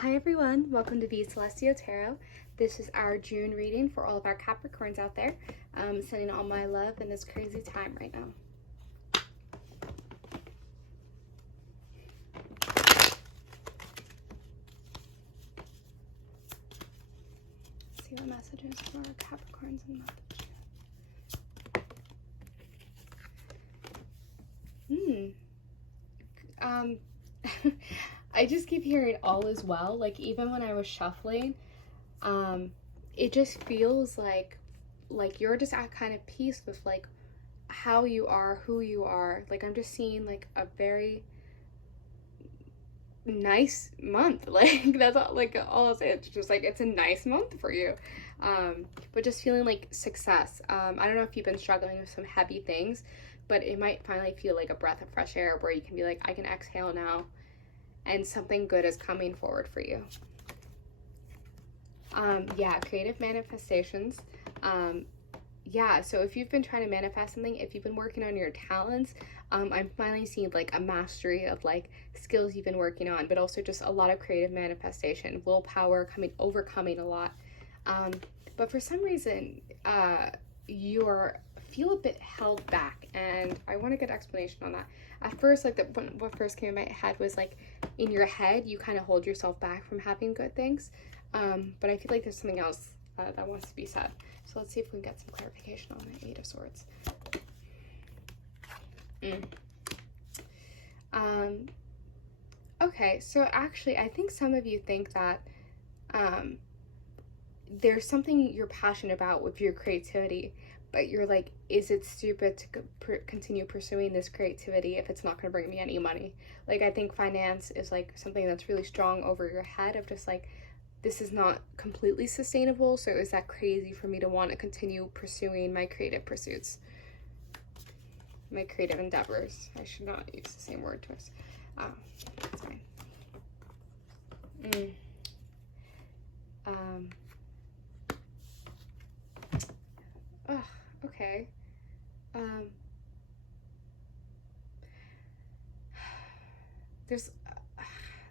Hi everyone, welcome to V Celestial Tarot. This is our June reading for all of our Capricorns out there. Sending all my love in this crazy time right now. Let's see what messages for our Capricorns in the month of June. I just keep hearing all is well. Like even when I was shuffling, it just feels like you're just at kind of peace with like how you are, who you are. Like I'm just seeing like a very nice month. Like that's all, like all I'll say. It's just like it's a nice month for you. But just feeling like success. I don't know if you've been struggling with some heavy things, but it might finally feel like a breath of fresh air where you can be like, I can exhale now and something good is coming forward for you. Yeah, creative manifestations. Yeah, so if you've been trying to manifest something, if you've been working on your talents, I'm finally seeing like a mastery of like skills you've been working on, but also just a lot of creative manifestation, willpower, overcoming a lot. But for some reason, you feel a bit held back, and I want to get explanation on that. At first, like what first came in my head was like in your head, you kind of hold yourself back from having good things. But I feel like there's something else that wants to be said. So let's see if we can get some clarification on the Eight of Swords. Okay, so actually, I think some of you think that there's something you're passionate about with your creativity, but you're like, is it stupid to continue pursuing this creativity if it's not going to bring me any money? Like, I think finance is like something that's really strong over your head of just like, this is not completely sustainable, so is that crazy for me to want to continue pursuing my creative pursuits? My creative endeavors. I should not use the same word twice. That's fine. Oh, okay.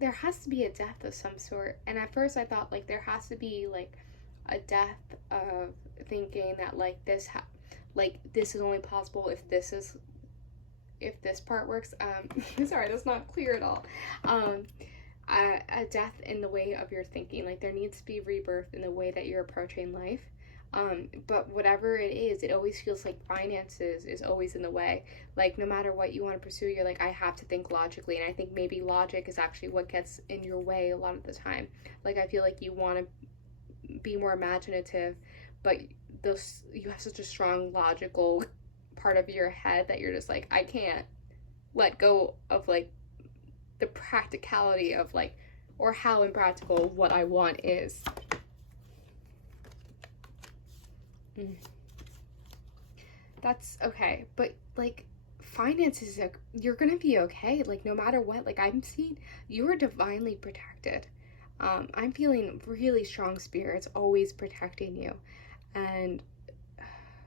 There has to be a death of some sort, and at first I thought like there has to be like a death of thinking that like this is only possible if this part works. Sorry, that's not clear at all. A death in the way of your thinking. Like there needs to be rebirth in the way that you're approaching life. But whatever it is, it always feels like finances is always in the way. Like no matter what you want to pursue, you're like, I have to think logically. And I think maybe logic is actually what gets in your way a lot of the time. Like I feel like you want to be more imaginative, but you have such a strong logical part of your head that you're just like, I can't let go of like the practicality of like, or how impractical what I want is. That's okay, but like finances, you're gonna be okay. Like no matter what, like I'm seeing you are divinely protected. I'm feeling really strong spirits always protecting you, and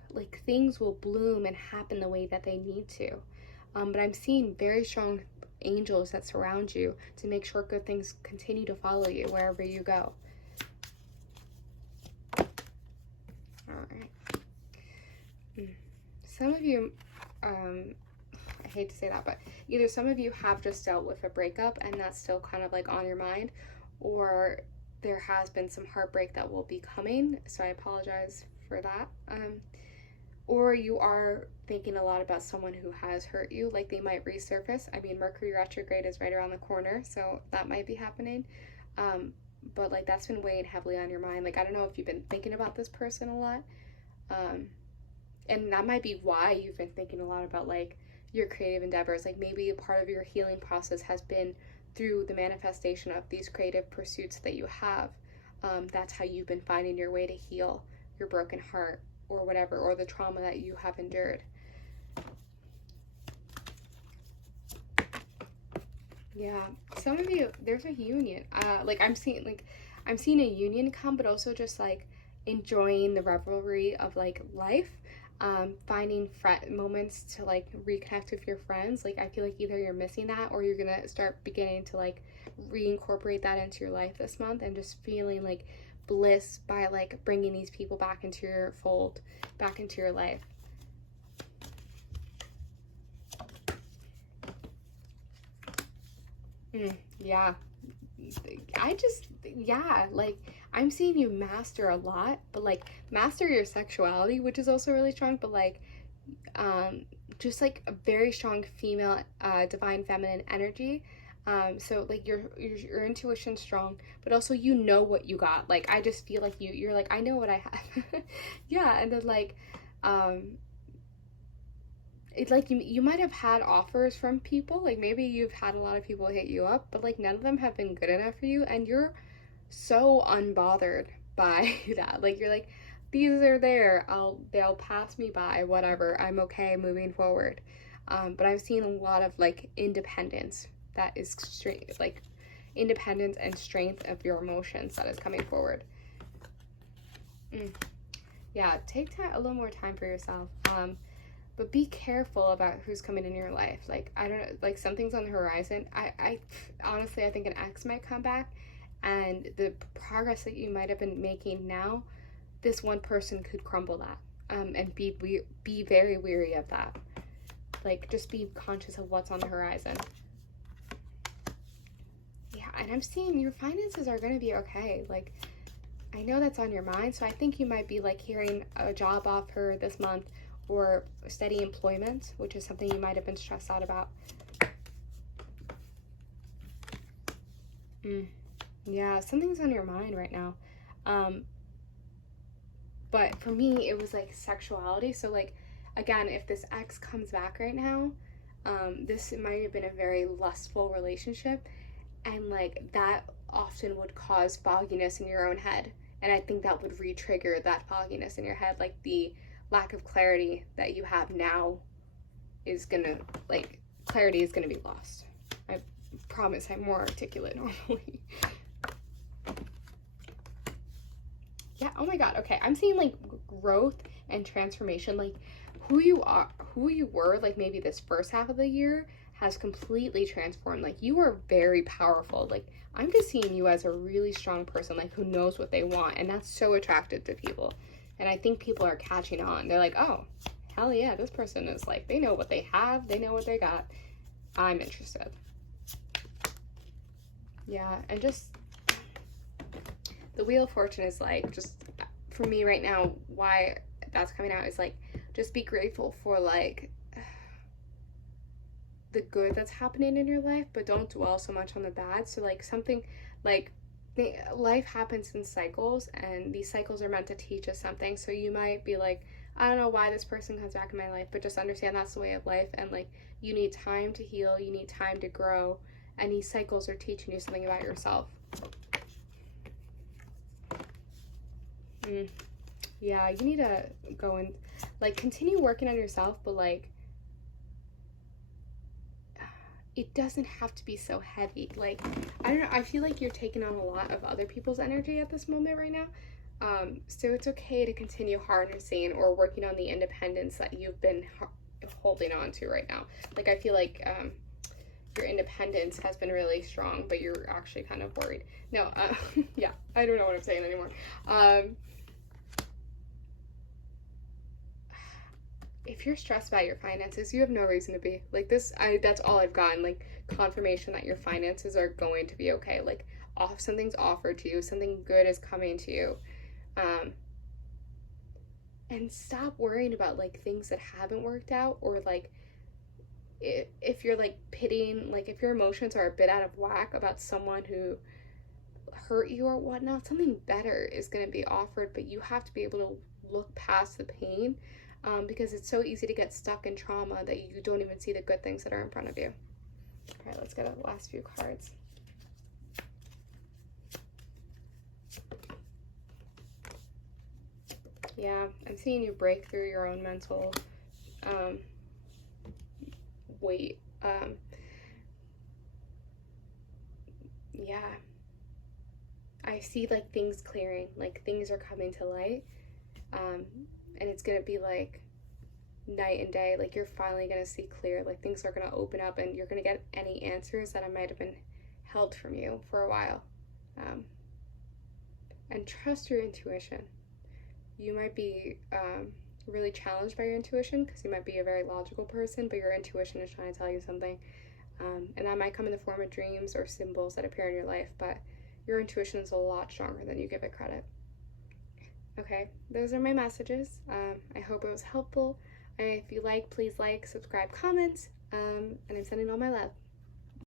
like things will bloom and happen the way that they need to. But I'm seeing very strong angels that surround you to make sure good things continue to follow you wherever you go. All right. Some of you, I hate to say that, but either some of you have just dealt with a breakup and that's still kind of like on your mind, or there has been some heartbreak that will be coming, so I apologize for that. Or you are thinking a lot about someone who has hurt you, like they might resurface. I mean, Mercury retrograde is right around the corner, so that might be happening. But like that's been weighing heavily on your mind. Like I don't know if you've been thinking about this person a lot. And that might be why you've been thinking a lot about like your creative endeavors. Like maybe a part of your healing process has been through the manifestation of these creative pursuits that you have. That's how you've been finding your way to heal your broken heart or whatever, or the trauma that you have endured. Yeah, some of you, there's a union. I'm seeing a union come, but also just like enjoying the revelry of like life. Finding moments to like reconnect with your friends. Like I feel like either you're missing that or you're gonna start beginning to like reincorporate that into your life this month, and just feeling like bliss by like bringing these people back into your fold, back into your life. Yeah. Yeah, like, I'm seeing you master a lot, but like master your sexuality, which is also really strong, but like just like a very strong female divine feminine energy. So like your intuition's strong, but also you know what you got. Like, I just feel like you're like, I know what I have. Yeah. And then like it's like you might have had offers from people, like maybe you've had a lot of people hit you up, but like none of them have been good enough for you, and you're so unbothered by that. Like, you're like, these are there, they'll pass me by, whatever, I'm okay moving forward. But I've seen a lot of like independence, that is straight, like independence and strength of your emotions that is coming forward. Yeah, take a little more time for yourself. But be careful about who's coming in your life. Like, I don't know, like something's on the horizon. I honestly, I think an ex might come back, and the progress that you might have been making now, this one person could crumble that. And be very weary of that. Like, just be conscious of what's on the horizon. Yeah, and I'm seeing your finances are going to be okay. Like, I know that's on your mind, so I think you might be like hearing a job offer this month, or steady employment, which is something you might have been stressed out about. Yeah, something's on your mind right now. But for me, it was like sexuality. So like, again, if this ex comes back right now, this might have been a very lustful relationship, and like that often would cause fogginess in your own head. And I think that would re-trigger that fogginess in your head. Like, the lack of clarity that you have now is gonna, like, clarity is gonna be lost. I promise I'm more articulate normally. Yeah, oh my god, okay. I'm seeing like growth and transformation. Like, who you were, like maybe this first half of the year has completely transformed. Like, you are very powerful. Like, I'm just seeing you as a really strong person, like, who knows what they want, and that's so attractive to people. And I think people are catching on. They're like, oh, hell yeah, this person is like, they know what they have, they know what they got. I'm interested. Yeah, and just the Wheel of Fortune is like, just for me right now, why that's coming out is like, just be grateful for like the good that's happening in your life, but don't dwell so much on the bad. So like, something like, life happens in cycles, and these cycles are meant to teach us something. So you might be like, I don't know why this person comes back in my life, but just understand that's the way of life, and like, you need time to heal, you need time to grow, and these cycles are teaching you something about yourself. Yeah, you need to go and like continue working on yourself, but like, it doesn't have to be so heavy. Like, I don't know, I feel like you're taking on a lot of other people's energy at this moment right now. So it's okay to continue harnessing or working on the independence that you've been holding on to right now. Like, I feel like your independence has been really strong, but you're actually kind of worried. No, yeah, I don't know what I'm saying anymore. If you're stressed about your finances, you have no reason to be. Like, that's all I've gotten, like, confirmation that your finances are going to be okay. Like, something's offered to you, something good is coming to you. And stop worrying about like things that haven't worked out, or like, if you're like pitying, like if your emotions are a bit out of whack about someone who hurt you or whatnot, something better is going to be offered, but you have to be able to look past the pain, because it's so easy to get stuck in trauma that you don't even see the good things that are in front of you. All right, let's get the last few cards. Yeah, I'm seeing you break through your own mental weight. Yeah, I see like things clearing, like things are coming to light, and it's gonna be like night and day. Like, you're finally gonna see clear, like things are gonna open up, and you're gonna get any answers that might have been held from you for a while. And trust your intuition. You might be really challenged by your intuition because you might be a very logical person, but your intuition is trying to tell you something. And that might come in the form of dreams or symbols that appear in your life, but your intuition is a lot stronger than you give it credit. Okay, those are my messages. I hope it was helpful. If you like, please like, subscribe, comment, and I'm sending all my love.